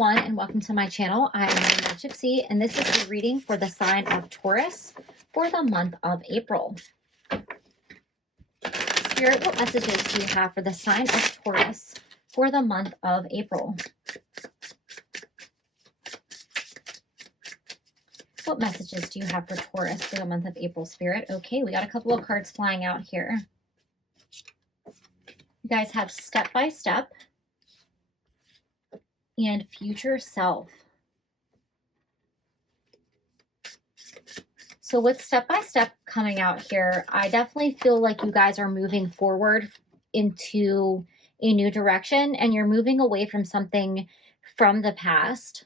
everyone, and welcome to my channel. I'm Gypsy, and this is a reading for the sign of Taurus for the month of April. Spirit, what messages do you have for the sign of Taurus for the month of April? What messages do you have for Taurus for the month of April, Spirit? Okay, we got a couple of cards flying out here. You guys have step by step and future self. So with step by step coming out here, I definitely feel like you guys are moving forward into a new direction, and you're moving away from something from the past.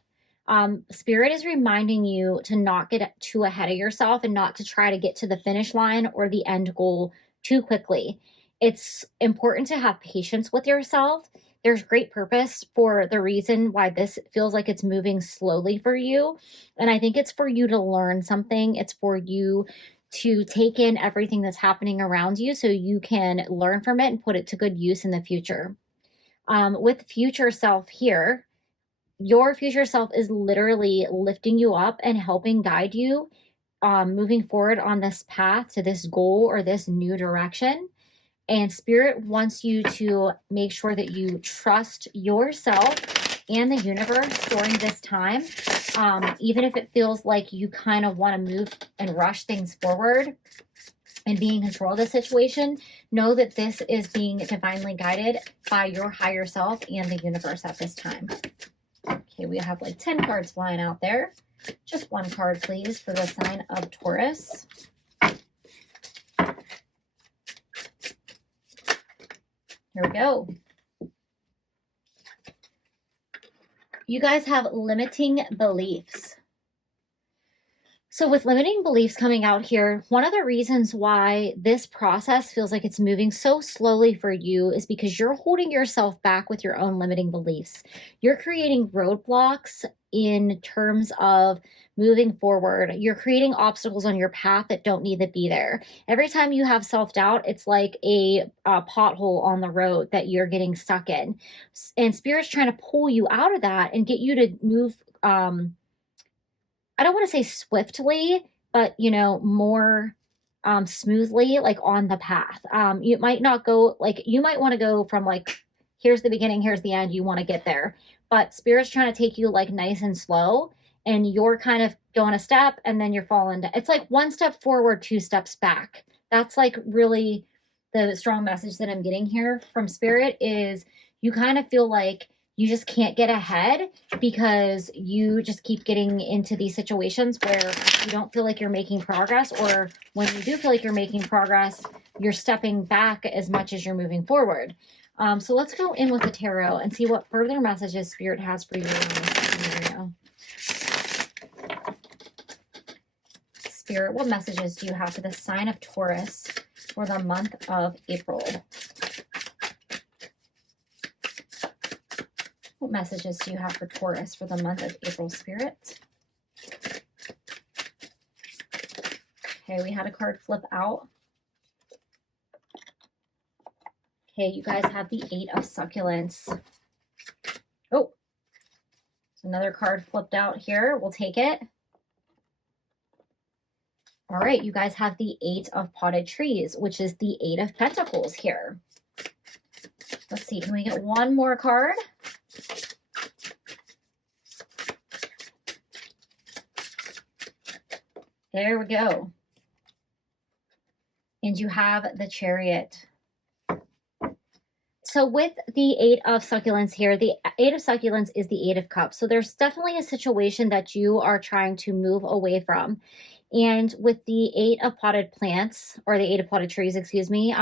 Spirit is reminding you to not get too ahead of yourself and not to try to get to the finish line or the end goal too quickly. It's important to have patience with yourself. There's great purpose for the reason why this feels like it's moving slowly for you. And I think it's for you to learn something. It's for you to take in everything that's happening around you so you can learn from it and put it to good use in the future. With future self here, your future self is literally lifting you up and helping guide you moving forward on this path to this goal or this new direction. And Spirit wants you to make sure that you trust yourself and the universe during this time. Even if it feels like you kind of want to move and rush things forward and be in control of the situation, know that this is being divinely guided by your higher self and the universe at this time. Okay, we have like 10 cards flying out there. Just one card, please, for the sign of Taurus. Here we go. You guys have limiting beliefs. So with limiting beliefs coming out here, one of the reasons why this process feels like it's moving so slowly for you is because you're holding yourself back with your own limiting beliefs. You're creating roadblocks in terms of moving forward. You're creating obstacles on your path that don't need to be there. Every time you have self-doubt, it's like a pothole on the road that you're getting stuck in. And Spirit's trying to pull you out of that and get you to move, I don't want to say swiftly, but, you know, more smoothly, like on the path. You might not go, like, you might want to go from like, here's the beginning, here's the end, you want to get there. But Spirit's trying to take you like nice and slow, and you're kind of going a step and then you're falling down. It's like one step forward, two steps back. That's like really the strong message that I'm getting here from Spirit is you kind of feel like you just can't get ahead because you just keep getting into these situations where you don't feel like you're making progress, or when you do feel like you're making progress, you're stepping back as much as you're moving forward. So let's go in with the tarot and see what further messages Spirit has for you in this scenario. Spirit, what messages do you have for the sign of Taurus for the month of April? What messages do you have for Taurus for the month of April, Spirit? Okay, we had a card flip out. Okay, you guys have the 8 of Succulents. Oh, there's another card flipped out here. We'll take it. All right, you guys have the 8 of Potted Trees, which is the 8 of Pentacles here. Let's see, can we get one more card? There we go. And you have the Chariot. So with the 8 of Succulents here, the 8 of Succulents is the 8 of Cups. So there's definitely a situation that you are trying to move away from. And with the 8 of Potted Plants, or the 8 of Potted Trees, excuse me,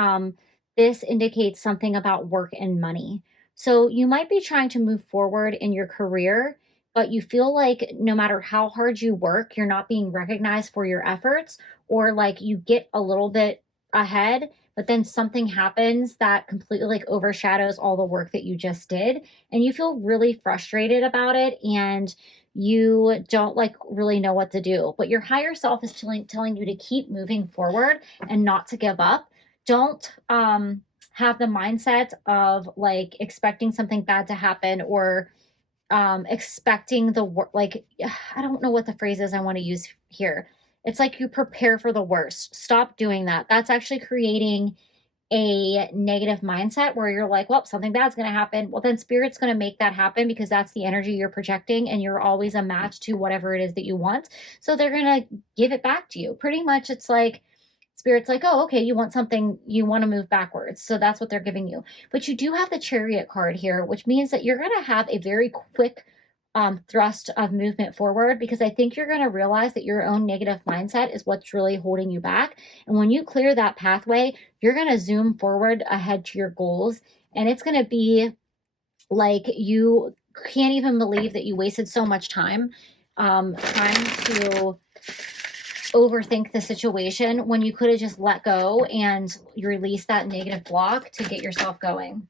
this indicates something about work and money. So you might be trying to move forward in your career, but you feel like no matter how hard you work, you're not being recognized for your efforts, or like you get a little bit ahead, but then something happens that completely like overshadows all the work that you just did, and you feel really frustrated about it, and you don't like really know what to do. But your higher self is telling you to keep moving forward and not to give up. Don't have the mindset of like expecting something bad to happen, or expecting the like, I don't know what the phrase is I want to use here. It's like you prepare for the worst. Stop doing that. That's actually creating a negative mindset where you're like, well, something bad's going to happen. Well, then spirit's going to make that happen because that's the energy you're projecting and you're always a match to whatever it is that you want. So they're going to give it back to you. Pretty much it's like spirit's like, oh, okay, you want something, you want to move backwards. So that's what they're giving you. But you do have the Chariot card here, which means that you're going to have a very quick thrust of movement forward, because I think you're going to realize that your own negative mindset is what's really holding you back. And when you clear that pathway, you're going to zoom forward ahead to your goals. And it's going to be like you can't even believe that you wasted so much time trying to overthink the situation when you could have just let go and you release that negative block to get yourself going.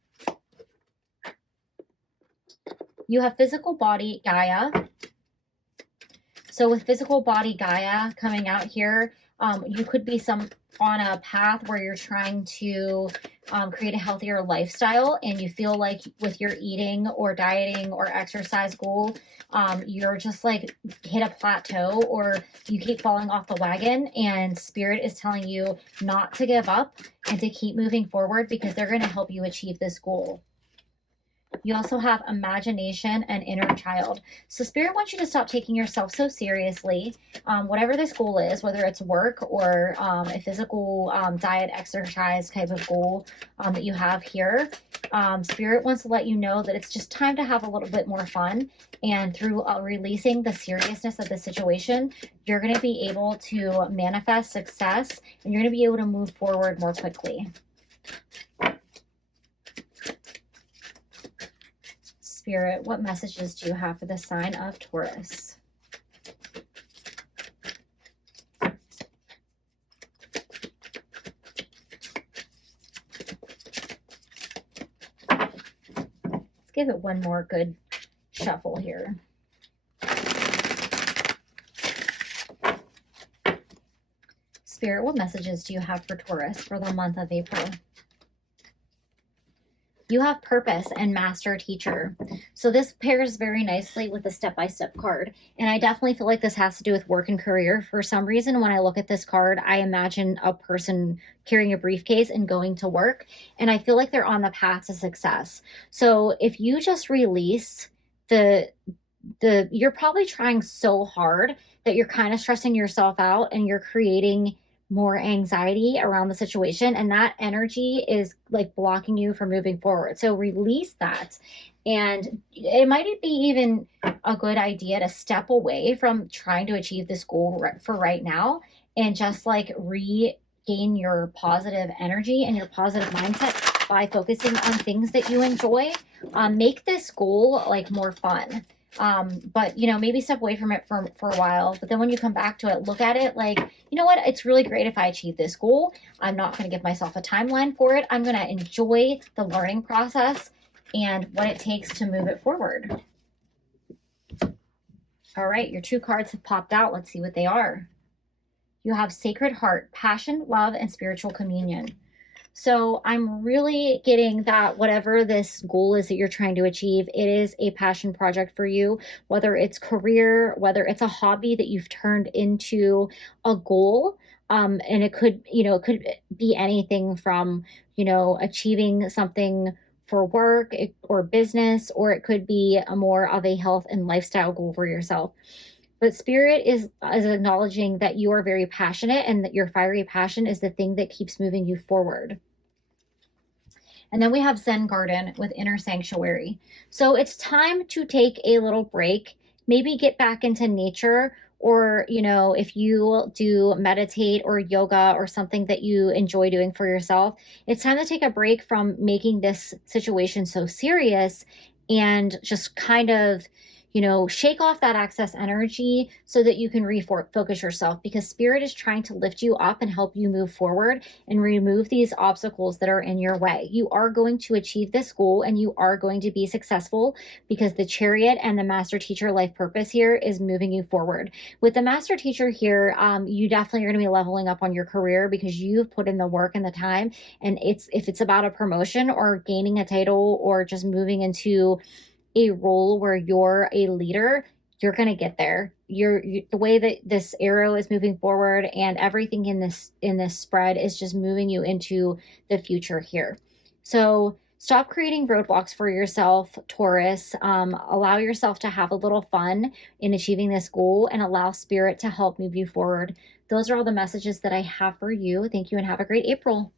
You have physical body Gaia. So with physical body Gaia coming out here, you could be on a path where you're trying to create a healthier lifestyle, and you feel like with your eating or dieting or exercise goal, you're just like hit a plateau, or you keep falling off the wagon, and spirit is telling you not to give up and to keep moving forward because they're going to help you achieve this goal. You also have imagination and inner child. So spirit wants you to stop taking yourself so seriously. Whatever this goal is, whether it's work or a physical diet, exercise type of goal that you have here, spirit wants to let you know that it's just time to have a little bit more fun. And through releasing the seriousness of the situation, you're going to be able to manifest success, and you're going to be able to move forward more quickly. Spirit, what messages do you have for the sign of Taurus? Let's give it one more good shuffle here. Spirit, what messages do you have for Taurus for the month of April? You have purpose and master teacher. So this pairs very nicely with the step-by-step card. And I definitely feel like this has to do with work and career. For some reason, when I look at this card, I imagine a person carrying a briefcase and going to work. And I feel like they're on the path to success. So if you just release you're probably trying so hard that you're kind of stressing yourself out, and you're creating more anxiety around the situation, and that energy is like blocking you from moving forward. So release that, and it might be even a good idea to step away from trying to achieve this goal for right now, and just like regain your positive energy and your positive mindset by focusing on things that you enjoy. Make this goal like more fun. But you know, maybe step away from it for a while, but then when you come back to it, look at it like, you know what, it's really great if I achieve this goal. I'm not going to give myself a timeline for it. I'm going to enjoy the learning process and what it takes to move it forward. All right, your 2 cards have popped out. Let's see what they are. You have Sacred Heart, Passion, Love, and Spiritual Communion. So I'm really getting that whatever this goal is that you're trying to achieve, it is a passion project for you, whether it's career, whether it's a hobby that you've turned into a goal. And it could, it could be anything from, achieving something for work or business, or it could be a more of a health and lifestyle goal for yourself. But spirit is acknowledging that you are very passionate, and that your fiery passion is the thing that keeps moving you forward. And then we have Zen Garden with Inner Sanctuary. So it's time to take a little break, maybe get back into nature, or, if you do meditate or yoga or something that you enjoy doing for yourself, it's time to take a break from making this situation so serious and just kind of shake off that excess energy so that you can refocus yourself, because spirit is trying to lift you up and help you move forward and remove these obstacles that are in your way. You are going to achieve this goal, and you are going to be successful, because the Chariot and the Master Teacher life purpose here is moving you forward. With the Master Teacher here, you definitely are going to be leveling up on your career, because you've put in the work and the time. And if it's about a promotion or gaining a title or just moving into a role where you're a leader, you're going to get there. The way that this arrow is moving forward and everything in this spread is just moving you into the future here. So stop creating roadblocks for yourself, Taurus. Allow yourself to have a little fun in achieving this goal and allow spirit to help move you forward. Those are all the messages that I have for you. Thank you and have a great April.